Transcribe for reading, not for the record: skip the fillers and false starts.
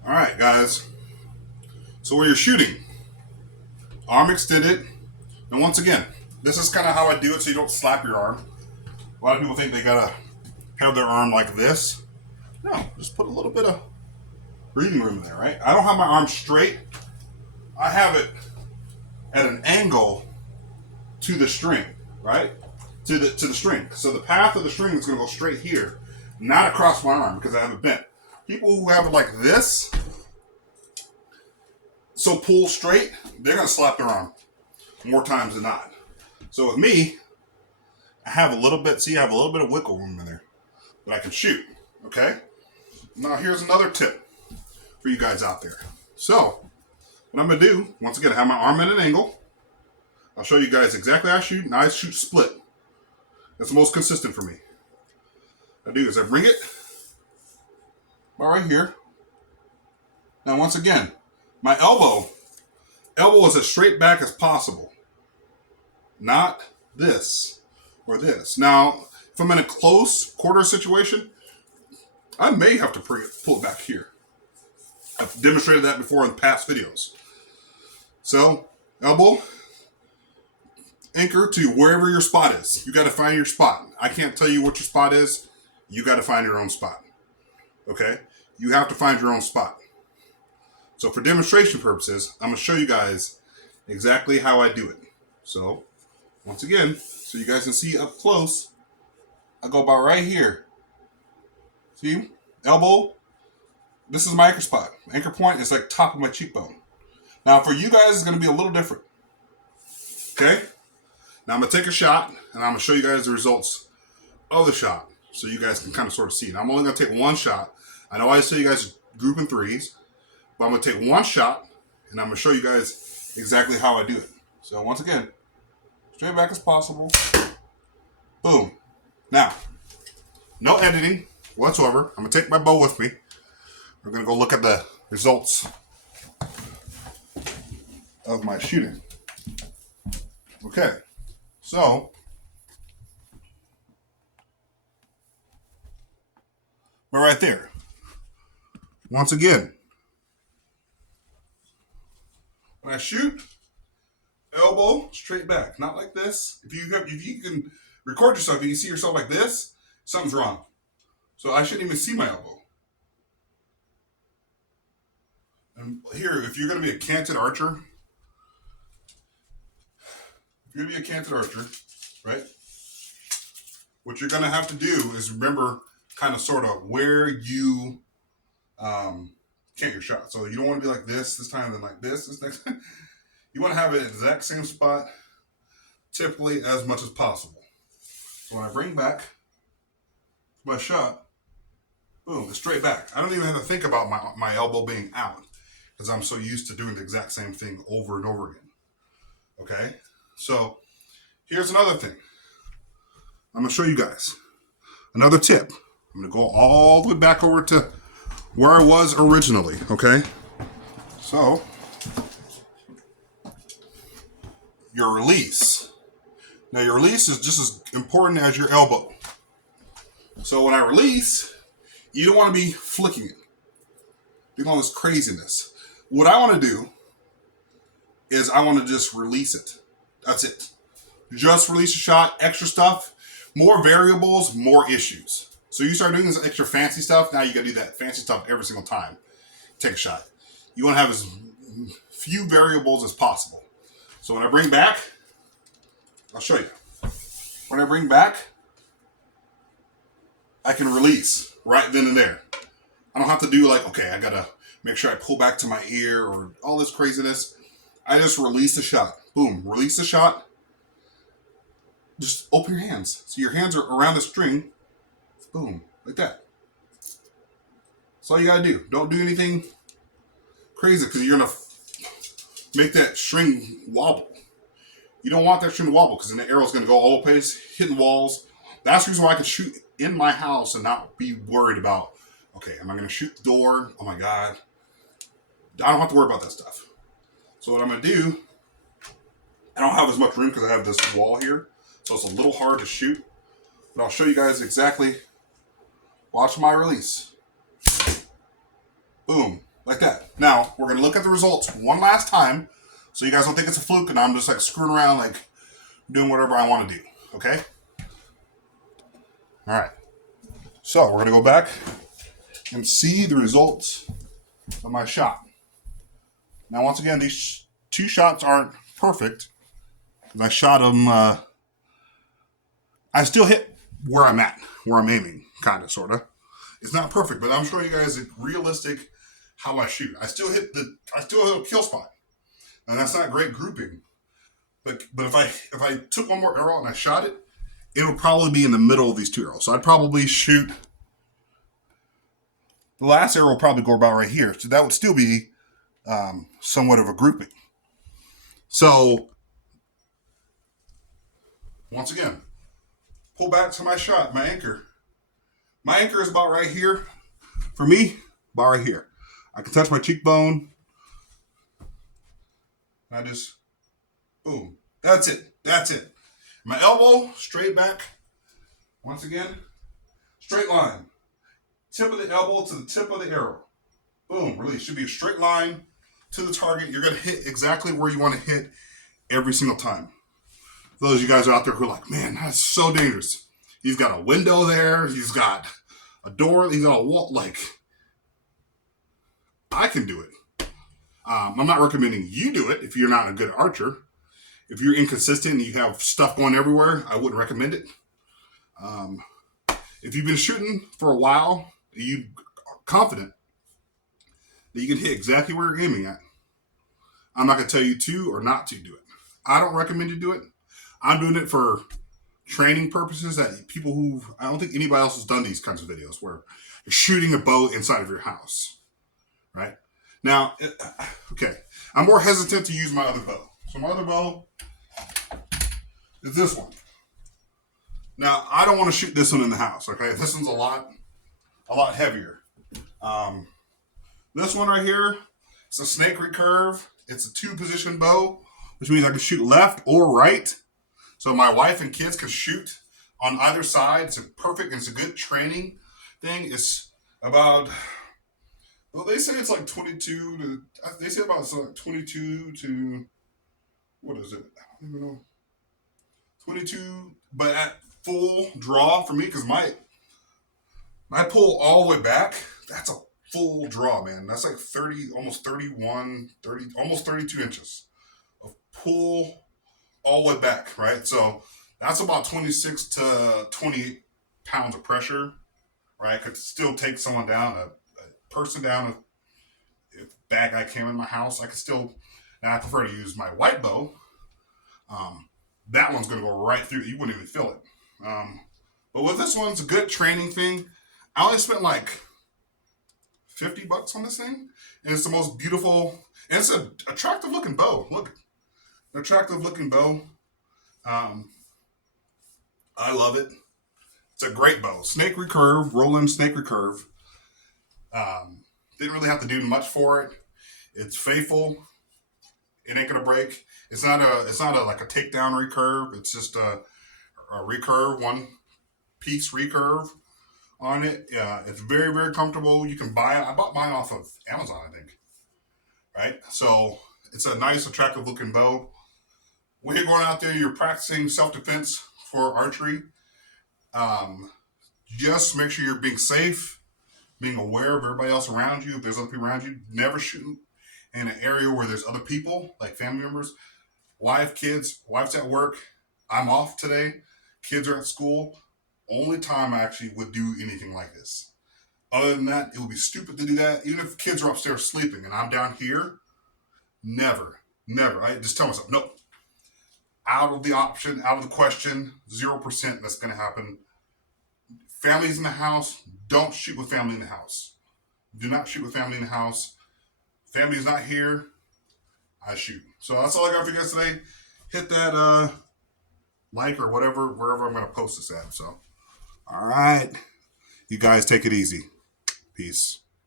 All right, guys. So when you're shooting, arm extended, and once again, this is kind of how I do it so you don't slap your arm. A lot of people think they gotta have their arm like this. No, just put a little bit of breathing room in there, right? I don't have my arm straight. I have it at an angle to the string, right? To the string. So the path of the string is gonna go straight here, not across my arm because I have it bent. People who have it like this, so pull straight, they're gonna slap their arm more times than not. So with me, I have a little bit, see, I have a little bit of wiggle room in there that I can shoot, okay? Now here's another tip for you guys out there. So, what I'm gonna do, once again, I have my arm at an angle. I'll show you guys exactly how I shoot, and I shoot split. That's the most consistent for me. What I do is I bring it about right here. Now once again, my elbow is as straight back as possible. Not this or this. Now, if I'm in a close quarter situation, I may have to pull it back here. I've demonstrated that before in past videos. So, elbow, anchor to wherever your spot is. You got to find your spot. I can't tell you what your spot is. You got to find your own spot. Okay? You have to find your own spot. So for demonstration purposes, I'm going to show you guys exactly how I do it. So, once again, so you guys can see up close, I go about right here. See? Elbow. This is my anchor spot. Anchor point is like top of my cheekbone. Now for you guys, it's going to be a little different. Okay? Now I'm going to take a shot, and I'm going to show you guys the results of the shot so you guys can kind of sort of see it. I'm only going to take one shot. I know I say you guys group in threes, but I'm going to take one shot, and I'm going to show you guys exactly how I do it. So once again, straight back as possible. Boom. Now, no editing whatsoever. I'm going to take my bow with me. We're going to go look at the results of my shooting. Okay. So, we're right there. Once again, when I shoot, elbow straight back, not like this. If you can record yourself and you see yourself like this, something's wrong. So I shouldn't even see my elbow. And here, if you're going to be a canted archer, right? What you're going to have to do is remember kind of sort of where you cant your shot. So you don't want to be like this time, then like this next time. You want to have it exact same spot, typically as much as possible. So when I bring back my shot, boom, it's straight back. I don't even have to think about my elbow being out because I'm so used to doing the exact same thing over and over again. Okay? So here's another thing. I'm going to show you guys another tip. I'm going to go all the way back over to where I was originally. Okay? So your release. Now your release is just as important as your elbow. So when I release, you don't want to be flicking it, doing all this craziness. What I want to do is I want to just release it. That's it. Just release a shot, extra stuff, more variables, more issues. So you start doing this extra fancy stuff, now you got to do that fancy stuff every single time. Take a shot. You want to have as few variables as possible. So when I bring back, I'll show you. When I bring back, I can release right then and there. I don't have to do like, okay, I got to make sure I pull back to my ear or all this craziness. I just release the shot. Boom, release the shot. Just open your hands. So your hands are around the string. Boom, like that. That's all you gotta do. Don't do anything crazy because you're gonna make that string wobble. You don't want that string to wobble because then the arrow's gonna go all over the place, hitting walls. That's the reason why I can shoot in my house and not be worried about, okay, am I gonna shoot the door? Oh my God. I don't have to worry about that stuff. So what I'm gonna do, I don't have as much room because I have this wall here. So it's a little hard to shoot. But I'll show you guys exactly. Watch my release. Boom. Like Now, we're going to look at the results one last time so you guys don't think it's a fluke and I'm just like screwing around, like doing whatever I want to do. Okay? All right. So, we're going to go back and see the results of my shot. Now, once again, these two shots aren't perfect. I shot them, I still hit where I'm at, where I'm aiming, kind of, sort of. It's not perfect, but I'm showing you guys a realistic how I shoot. I still hit a kill spot. And that's not great grouping. But if I took one more arrow and I shot it, it would probably be in the middle of these two arrows. So I'd probably shoot, the last arrow will probably go about right here. So that would still be somewhat of a grouping. So, once again, pull back to my shot, my anchor. My anchor is about right here. For me, about right here. I can touch my cheekbone. I just, boom. That's it. That's it. My elbow, straight back. Once again, straight line. Tip of the elbow to the tip of the arrow. Boom, release. Should be a straight line to the target. You're going to hit exactly where you want to hit every single time. For those of you guys out there who are like, man, that's so dangerous. He's got a window there. He's got a door. He's got a wall. Like, I can do it. I'm not recommending you do it if you're not a good archer. If you're inconsistent and you have stuff going everywhere, I wouldn't recommend it. If you've been shooting for a while, you're confident that you can hit exactly where you're aiming at, I'm not going to tell you to or not to do it. I don't recommend you do it. I'm doing it for training purposes that people who, I don't think anybody else has done these kinds of videos where you're shooting a bow inside of your house, right? Now, okay, I'm more hesitant to use my other bow. So my other bow is this one. Now, I don't want to shoot this one in the house, okay? This one's a lot heavier. This one right here, it's a snake recurve. It's a 2-position bow, which means I can shoot left or right. So my wife and kids can shoot on either side. It's a perfect, it's a good training thing. It's about, well, they say it's like 22 to, they say about 22 to, what is it? I don't even know. 22, but at full draw for me, because my pull all the way back, that's a full draw, man. That's like 30, almost 31, 30, almost 32 inches of pull all the way back, right? So that's about 26 to 28 pounds of pressure, right? Could still take someone down, a person down. If bad guy came in my house, I could still, and I prefer to use my white bow. That one's going to go right through. You wouldn't even feel it. But with this one, it's a good training thing. I only spent like $50 on this thing. And it's the most beautiful, and it's an attractive looking bow. Look, an attractive looking bow. I love it. It's a great bow. Snake recurve, Roland snake recurve. Didn't really have to do much for it. It's faithful. It ain't gonna break. It's not a like a takedown recurve. It's just a recurve, one piece recurve on it. It's very, very comfortable. You can buy it. I bought mine off of Amazon, I think. Right? So it's a nice, attractive looking bow. When you're going out there, you're practicing self-defense for archery. Just make sure you're being safe, being aware of everybody else around you. If there's other people around you, never shoot in an area where there's other people, like family members, wife, kids. Wife's at work. I'm off today. Kids are at school. Only time I actually would do anything like this. Other than that, it would be stupid to do that. Even if kids are upstairs sleeping and I'm down here, never. I just tell myself, nope. Out of the option, out of the question, 0% that's going to happen. Family's in the house. Don't shoot with family in the house. Do not shoot with family in the house. Family's not here. I shoot. So that's all I got for you guys today. Hit that like or whatever, wherever I'm going to post this at. So, all right. You guys take it easy. Peace.